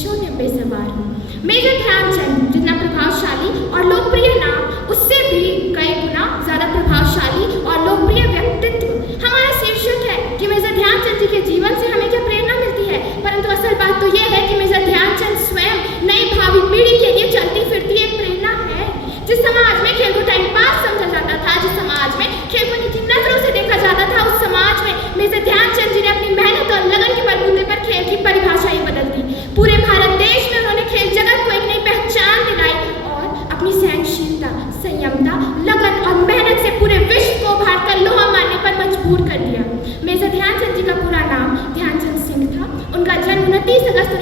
शून्य पे सवार हूँ। मेजर ध्यानचंद जितना प्रभावशाली और लोकप्रिय नाम, उससे भी कई गुना ज़्यादा प्रभावशाली और लोकप्रिय व्यक्तित्व हमारा शीर्षक है कि मेजर ध्यानचंद जी के जीवन से हमें क्या प्रेरणा मिलती है। परंतु असल बात तो यह है कि मेजर ध्यानचंद स्वयं नई भावी पीढ़ी के लिए चलती फिरती एक प्रेरणा है। जिस समाज में खेल को टाइम पास समझा जाता था, जिस समाज में खेल को नीची नजरों से देखा जाता था, उस समाज में मेजर ध्यानचंद जी ने अपनी मेहनत और लगन के बलबूते पर खेल की परिभाषा ही बदल दी। पूरे भारत देश में उन्होंने खेल जगत को एक नई पहचान दिलाई और अपनी सहनशीलता, संयमता, लगन और मेहनत से पूरे विश्व को भारत का लोहा मानने पर मजबूर कर दिया। मेजर ध्यानचंद जी का पूरा नाम ध्यानचंद सिंह था। उनका जन्म 29 अगस्त